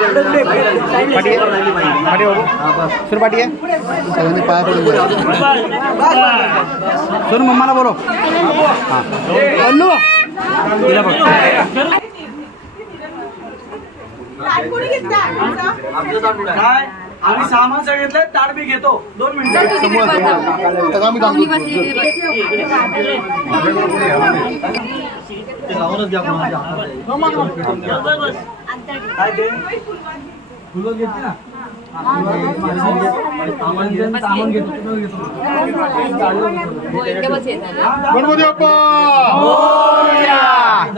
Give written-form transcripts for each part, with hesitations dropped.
पाठी बाबू सुरू पाठी आहे सगळ्यांनी पाया पडून सुरू मम्माला बोलो हां बोलू तिला बघ आम्ही सामान सांगितलं ताट बी घेतो 2 मिनिटं फुलं घेते ना गणपती बाप्पा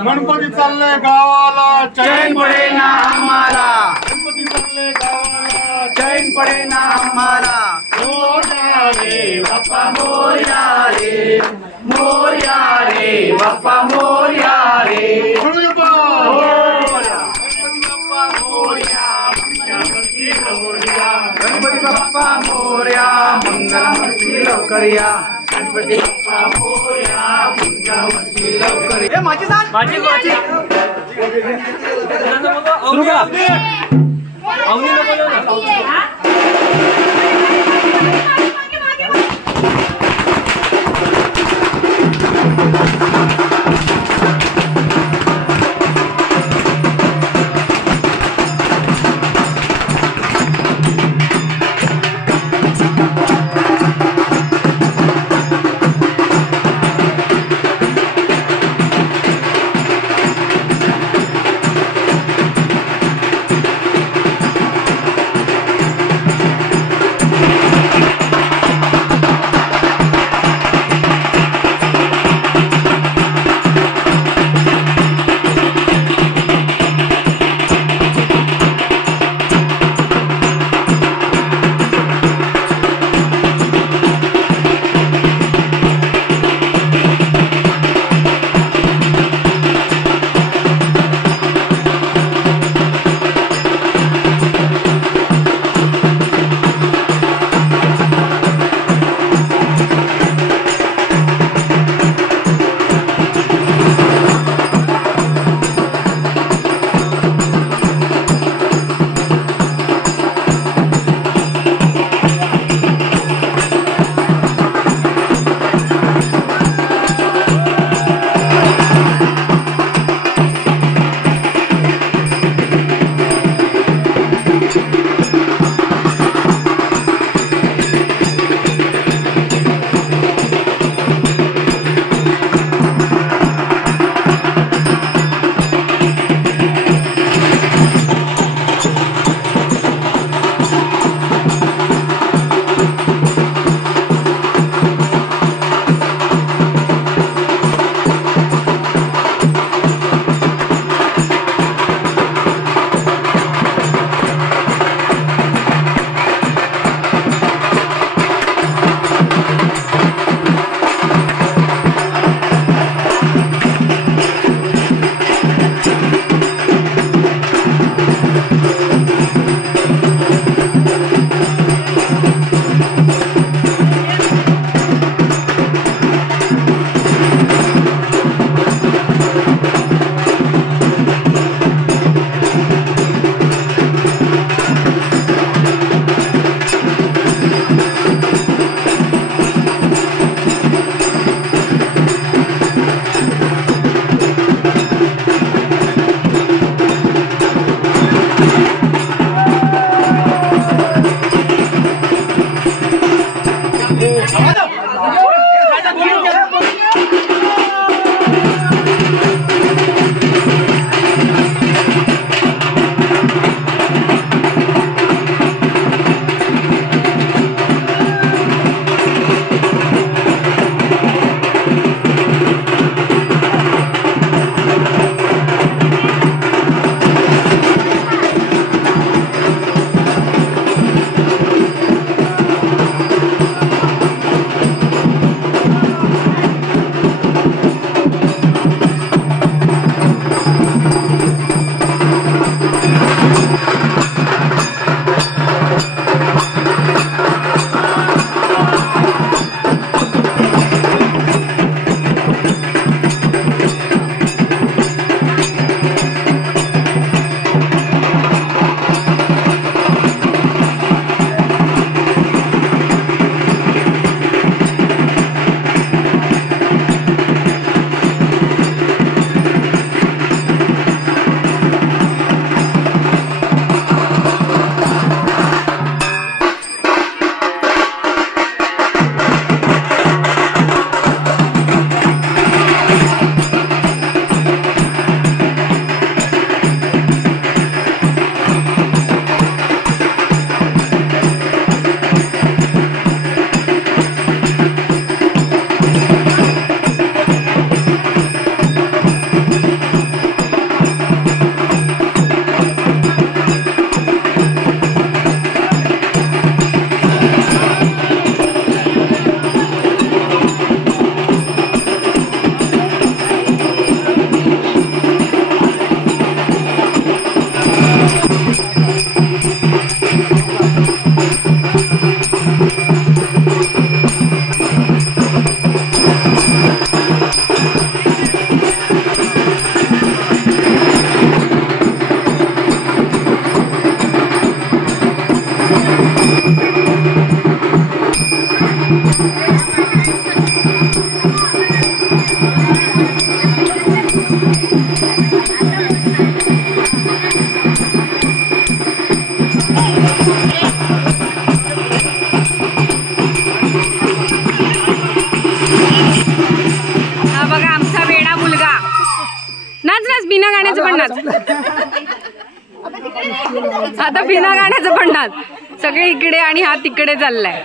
गणपती चालले गावाला चैन पडे ना आम्हाला गणपती चालले गावाला चैन पडे ना आम्हाला मोरया रे बाप्पा मोरया रे मोरया रे बाप्पा मोरया रे गणपती बाप्पा मोरया गणपती बाप्पा मोरया मंगलमूर्ती लवकर या गणपती बाप्पा मोरया मंगलमूर्ती लवकर या माझी सांग माझी सुरू करा अवनी नको नाच. आता बिना गाण्याचं पण नाच. सगळे इकडे आणि हा तिकडे चाललाय.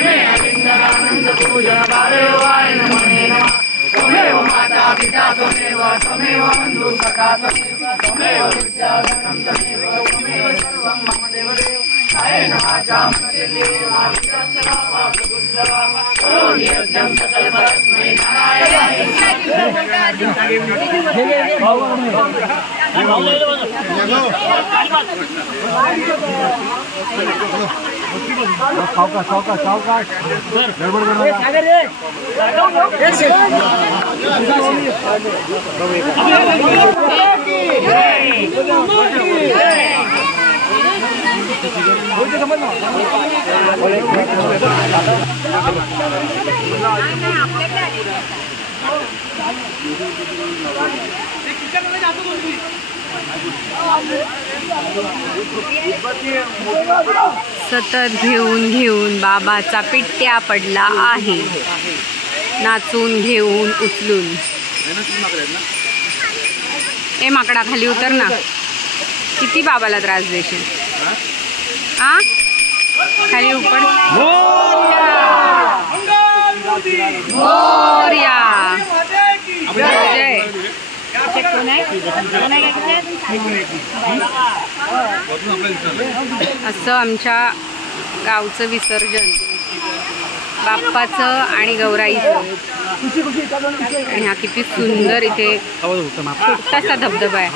Ini पूजन भावेवाय नमो नमः त्वमेव माता पिता त्वमेव त्वमेव बन्धु सखा त्वमेव विद्याधरं त्वमेव त्वमेव सर्वं मम देवदेव कायेन वाचा मनसेन्द्रियेण वा विचक्षणा वा प्रकृत्या वा करोमि यज्ञं सकलपरस्मै सतत घेऊन घेऊन बाबाचा पिट्ट्या पडला आहे, नाचून घेऊन उचलून. ए माकडा खाली उतर ना, किती बाबाला त्रास देशील. हा खाली उपर. मोरया जय. असं आमच्या गावचं विसर्जन बाप्पाचं आणि गौराईचं. आणि हा किती सुंदर इथे छोटासा धबधबा आहे.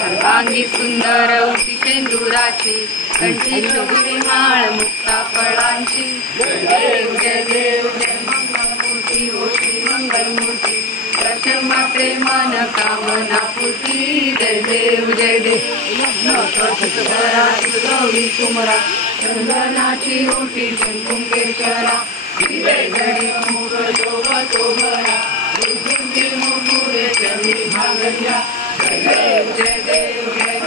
सर्वांगी सुंदर उटी शेंदुराची, कंठी शोभे माळ मुक्ता फळांची. जय देव जय मंगलमूर्ती हो श्री मंगलमूर्ती, दर्शन मात्रे मन कामना पूर्ती. जय देव जय देव गौरी तुमरा, चंदनाची उटी कुंकेश्वरा. विजय घडी मुख शोभ शोभरा, मुकुरे चंदी भागल्या. जय देव जय देव जय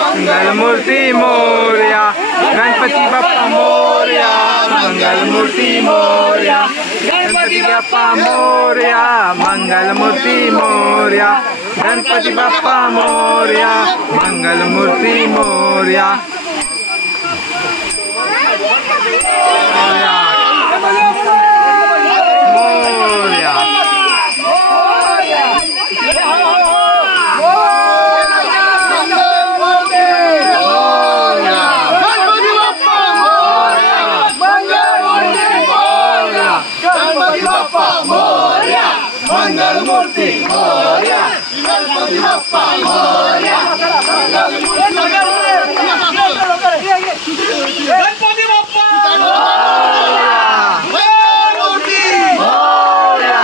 मंगलमूर्ती मोरया, गणपती बाप्पा मोरया. मंगलमूर्ती मोरया, गणपती बाप्पा मोरया. मंगलमूर्ती मोरया, गणपती बाप्पा मोरया. मंगलमूर्ती मोरया. मंगलमूर्ती मोरया, गणपती बाप्पा मोरया. गणपती बाप्पा मोरया, गणपती मोरया.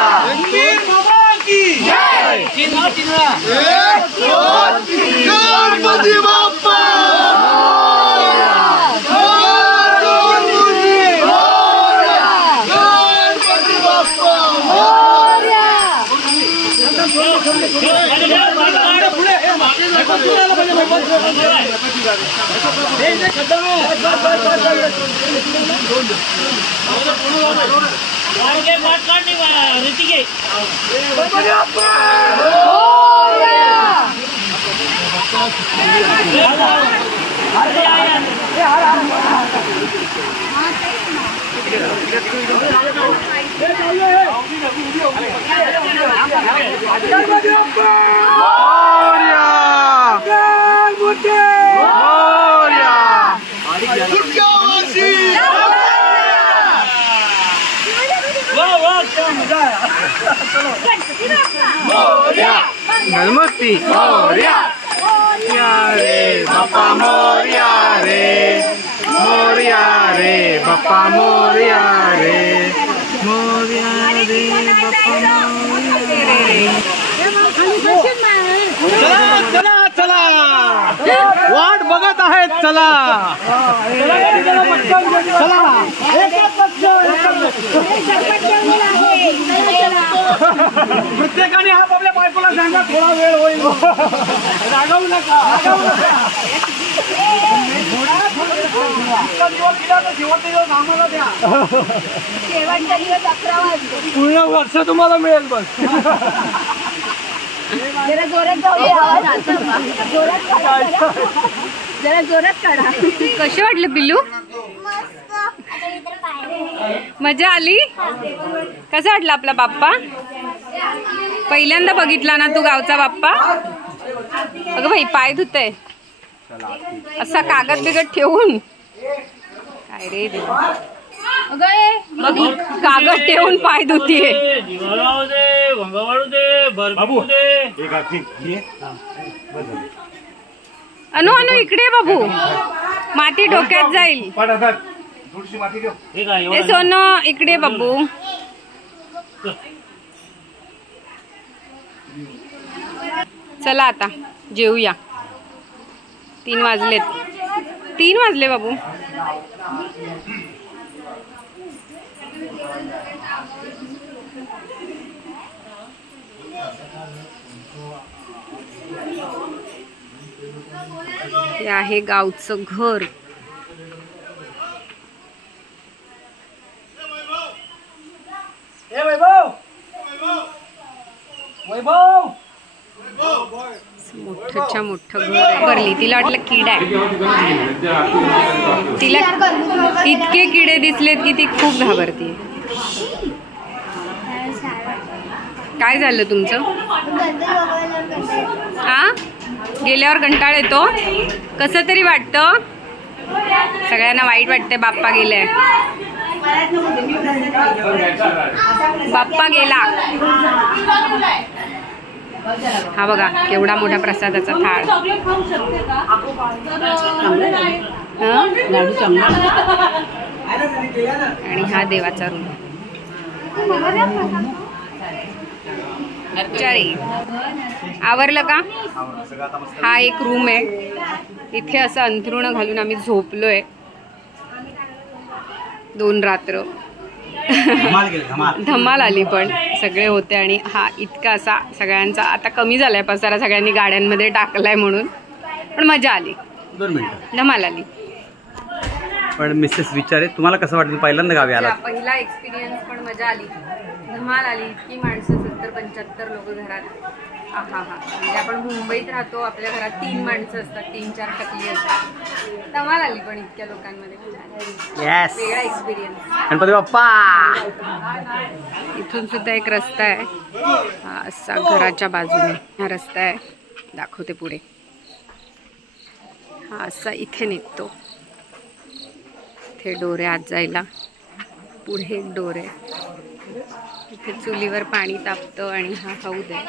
की जय. गणपती बाप्पा गणपती मोरया रे बाप्पा मोरया रे, मोरया रे बाप्पा मोरया रे, मोरया रे बाप्पा मोरया रे. चला चला चला. वाट बघत आहेत. चला चला प्रत्येकाने आपल्या बायकोला सांगा थोडा वेळ होईल. रागवू नका. शेवटचा दिवस आम्हाला द्या. शेवटचा दिवस 11 वाजले. पूर्ण वर्ष तुम्हाला मिळेल बघ. जरा जोरात जाऊया. जरा जोरात काढा. कसे वाटले पिल्लू? मजा आली? कसा वाटला आपला बाप्पा? पहिल्यांदा बघितला ना तू गावचा बाप्पा? अगं भाई पाय धुतय असा कागद बिगद ठेवून. काय रे देवा. बघ कागद ठेवून पाय धुतीये. अनु अनु इकडे बाबू, माती डोक्यात जाईल. ए सोनो इकडे बाबू. चला आता जेवूया. 3 वाजलेत. 3 वाजले बाबू. हे आहे गावचं घर. मोठच्या मोठं घर आहे. भरली तिला वाटलं किडा आहे. तिला इतके किडे दिसलेत की ती खूप घाबरते. काय झालं तुमचं? आ गेल्यावर कंटाळ येतो. कसं तरी वाटतं. सगळ्यांना वाईट वाटतंय बाप्पा गेलाय. बाप्पा गेला. हा बघा केवढा मोठा प्रसादाचा थाळ. आणि हा देवाचा रूम. चारी आवरलं का? हा एक रूम आहे. इथे असं अंथरुण घालून आम्ही झोपलोय 2 रात्र. धमाल आली पण सगळे होते. आणि हा इतका असा सगळ्यांचा आता कमी झालाय पसारा. सगळ्यांनी गाड्यांमध्ये टाकलाय म्हणून. पण मजा आली. 2 मिनिटं धमाल आली. पण मिसेस विचारे तुम्हाला कसं वाटलं पहिल्यांदा गावी आला? पहिला एक्सपिरियन्स पण मजा आली. धमाल आली. इतकी माणसं 70-75 लोक घरात. हा हा हा म्हणजे आपण मुंबईत राहतो. आपल्या घरात 3 माणसं असतात. 3-4 टकली असतात. धमाल आली पण इतक्या लोकांमध्ये. वेगळा एक्सपिरियन्स. गणपती बाप्पा. इथून सुद्धा एक रस्ता आहे. हा असा घराच्या बाजूने हा रस्ता आहे. दाखवते पुढे. हा असा इथे निघतो. इथे डोर आहे आत जायला. पुढे एक डोर आहे. इथे चुलीवर पाणी तापतं. आणि हा हौद आहे.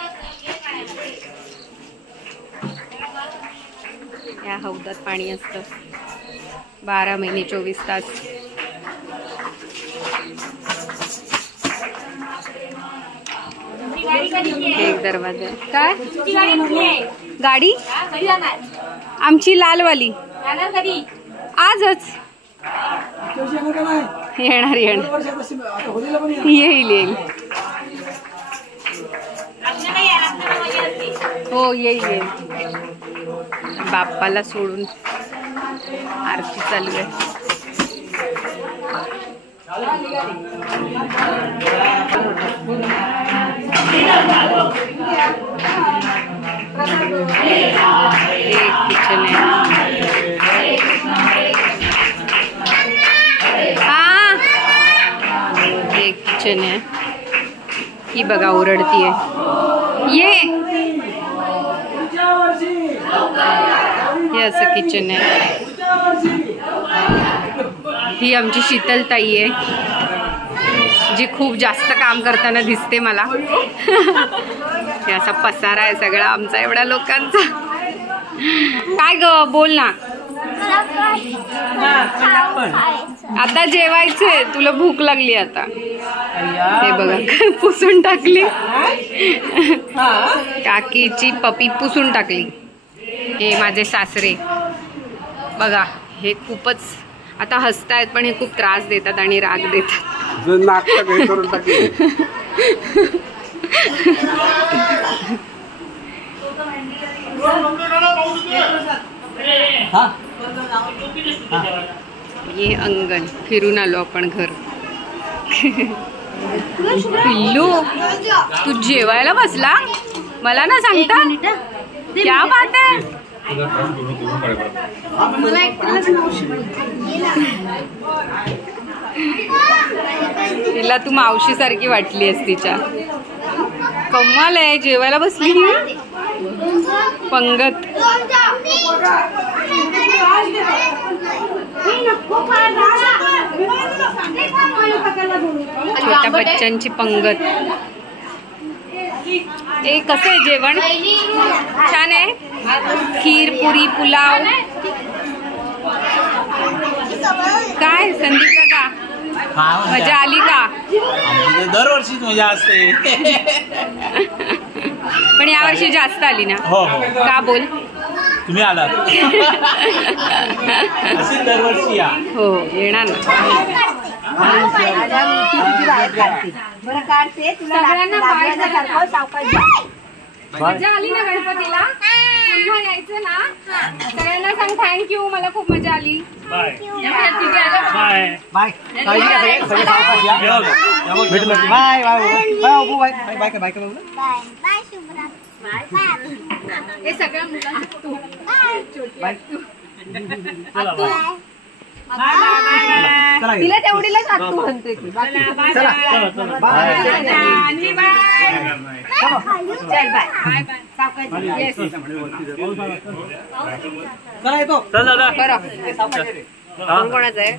या हौदात पाणी असतं 12 महिने 24 तास. एक दरवाजा. काय गाडी? आमची लालवाली. आजच येणार येईल. हो येईल. बाप्पाला सोडून आरती चालू आहे. एक किचन आहे. एक किचन आहे. ही बघा ओरडतीये. ये हे असं किचन आहे. ही आमची शीतलताई आहे जी खूप जास्त काम करताना दिसते मला. हे असा पसारा आहे सगळा आमचा एवढ्या लोकांचा. काय ग बोल ना. आता जेवायचंय. तुला भूक लागली आता. हे बघा पुसून टाकली. काकीची पपी पुसून टाकली. हे माझे सासरे बघा, हे खूपच आता हसतायत पण हे खूप त्रास देतात आणि राग देतात. ये अंगण फिरून आलो आपण घर. पिल्लू तू जेवायला बसला मला ना सांगता? क्या बात आहे. तिला तू मावशी सारखी वाटली आहेस तिच्या. कमाल आहे, जेवायला बसली पंगत. छोट्या बच्चांची पंगत. ए कसं आहे जेवण? छान आहे. खीर, पुरी, पुलाव. काय संदीप का मजा आली का? दरवर्षीच मजा असते पण यावर्षी जास्त आली ना. हो हो. का बोल? तुम्ही आलात. अशी दरवर्षी या. हो येणार ना. सगळ्यांना मजा आली ना गणपतीला? पुन्हा यायचं ना? सगळ्यांना सांग थँक्यू, मला खूप मजा आली. Bye bye. हे सगळ्या मुलांना तिला तेवढीलाच आत्तू म्हणते ती. चला येतो. बरं कोण कोणाचं आहे?